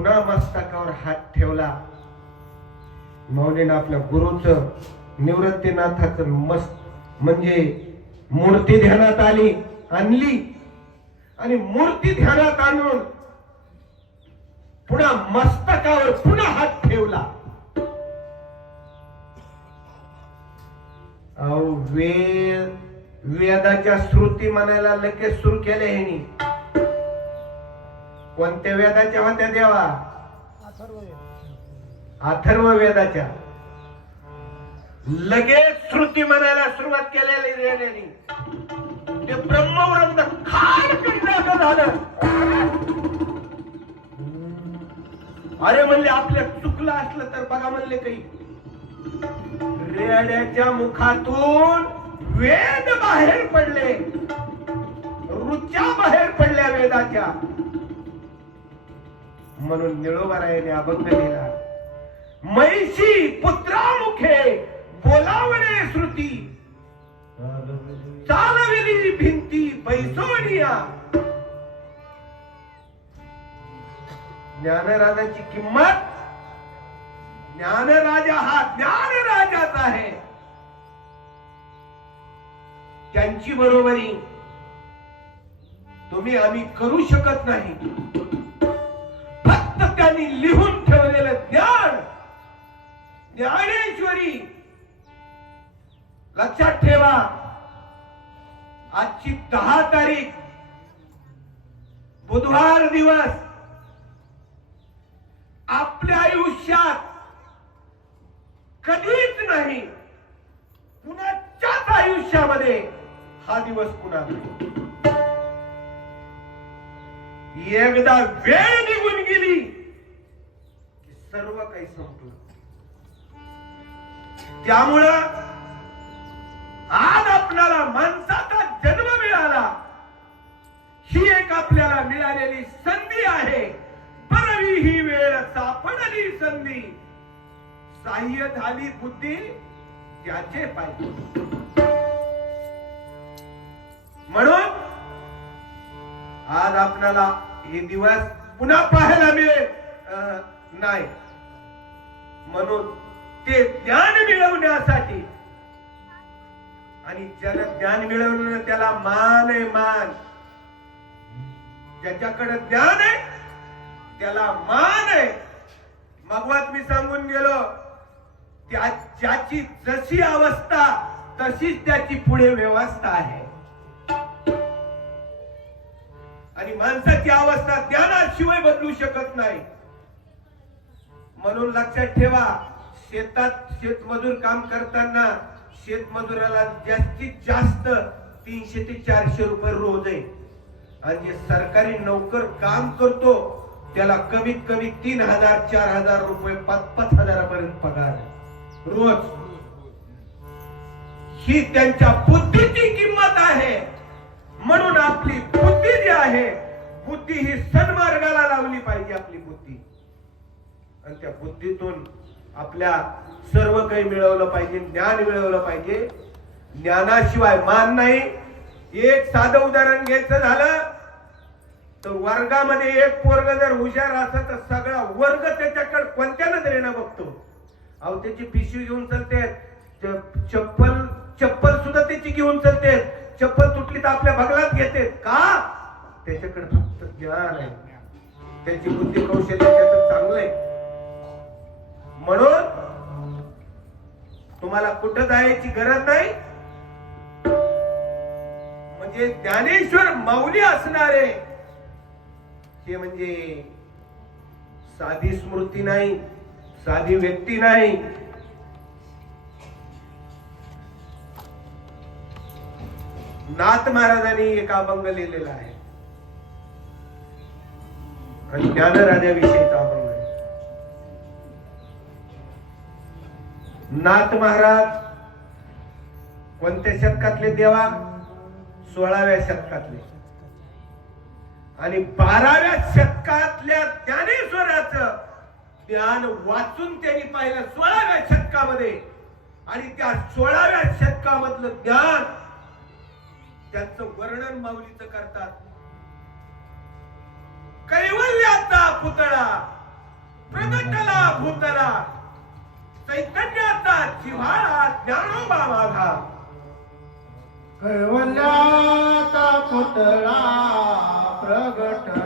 पुन्हा मस्तकावर हात ठेवला. मौलीनं आपल्या गुरुचं निवृत्तीनाथाचं मस्त म्हणजे मूर्ती ध्यानात आली आणली. आणि मूर्ती ध्यानात आणून पुन्हा मस्तकावर पुन्हा हात ठेवला. वेद वेदाच्या श्रुती म्हणायला लगेच सुरू केले ह्यानी. कोणत्या वेदाच्या होत्या देवा? अथर्व वेदाच्या. लगेच श्रुती म्हणायला सुरुवात केलेली रेण्यानी ते ब्रह्मवृंद करण्याचं झालं. अरे म्हणले आपल्या चुकलं असलं तर बघा म्हणले काही. रेड्याच्या मुखातून वेद बाहेर पडले. रुच्या बाहेर पडल्या वेदाच्या. म्हणून निळोबारायाने अभंग लिहिला. मैशी पुत्रामुखे बोलावणे श्रुती. चालविली भिंती बैसोनिया. ज्ञानराजाची किंमत ज्ञानराजा हा ज्ञानराजाच आहे. त्यांची बरोबरी तुम्ही आम्ही करू शकत नाही. त्यांनी लिहून ठेवलेलं ज्ञान ज्ञानेश्वरी लक्षात ठेवा. आजची दहा तारीख बुधवार दिवस. आपल्या आयुष्यात कधीच नाही कुणाच्याच आयुष्यामध्ये हा दिवस पुन्हा एकदा वेळ निघून गेली. सर्व काही संपलं त्यामुळं आज आपल्याला माणसाचा जन्म मिळाला. ही एक आपल्याला मिळालेली संधी आहे. परवी ही वेळ सापडली संधी. साह्य झाली बुद्धी त्याचे पाहिजे म्हणून आज आपल्याला हे दिवस पुन्हा पाहायला मिळेल. अं, नाही. म्हणून ते ज्ञान मिळवण्यासाठी आणि ज्याला ज्ञान मिळवलं त्याला मान आहे मान. ज्याच्याकडे ज्ञान आहे त्याला मान आहे. मगवात मी सांगून गेलो त्या ज्याची जशी अवस्था तशीच त्याची पुढे व्यवस्था आहे. आणि माणसाची अवस्था ज्ञानाशिवाय बदलू शकत नाही. म्हणून लक्षात ठेवा शेतात शेतमजूर काम करताना शेतमजुराला जास्तीत जास्त तीनशे ते चारशे रुपये रोज आहे. आणि जे सरकारी नोकर काम करतो त्याला कमीत कमी तीन हजार चार हजार रुपये पाच पाच हजारापर्यंत पगार आहे. रोज. ही त्यांच्या बुद्धीची किंमत आहे. म्हणून आपली बुद्धी जी आहे बुद्धी ही सन्मार्गाला लावली पाहिजे आपली बुद्धी. आणि त्या बुद्धीतून आपल्या सर्व काही मिळवलं पाहिजे ज्ञान मिळवलं पाहिजे. ज्ञानाशिवाय मान नाही. एक साधं उदाहरण घ्यायचं झालं तर वर्गामध्ये एक पोरग जर हुशार असत तर सगळा वर्ग त्याच्याकडे कोणत्या नजरेनं बघतो? अहो त्याची पिशवी घेऊन चलते. चप्पल चप्पल सुद्धा त्याची घेऊन चलते. चप्पल तुटली तर आपल्या बगलात घेते. का? त्याच्याकडे फक्त ज्ञान आहे. त्याची बुद्धी कौशल्य त्याचं चांगलं आहे. म्हणून तुम्हाला कुठं जायची गरज नाही? म्हणजे ज्ञानेश्वर माऊली असणारे. हे म्हणजे साधी स्मृती नाही साधी व्यक्ती नाही. नाथ महाराजांनी एक अभंग लिहिलेला आहे. आणि ज्ञानराजाविषयीचा अभंग. नाथ महाराज कोणत्या शतकातले देवा? सोळाव्या शतकातले. आणि बाराव्या शतकातल्या ज्ञानेश्वराचं ज्ञान वाचून त्यांनी पाहिलं सोळाव्या शतकामध्ये. आणि त्या सोळाव्या शतकामधलं ज्ञान त्यांचं वर्णन माऊलीचं करतात. कैवल्याचा पुतळा प्रगटला भूतला. चैतन्याचा जिव्हाळा ज्ञानोबा माझा कळवल्याचा पुतळा प्रगट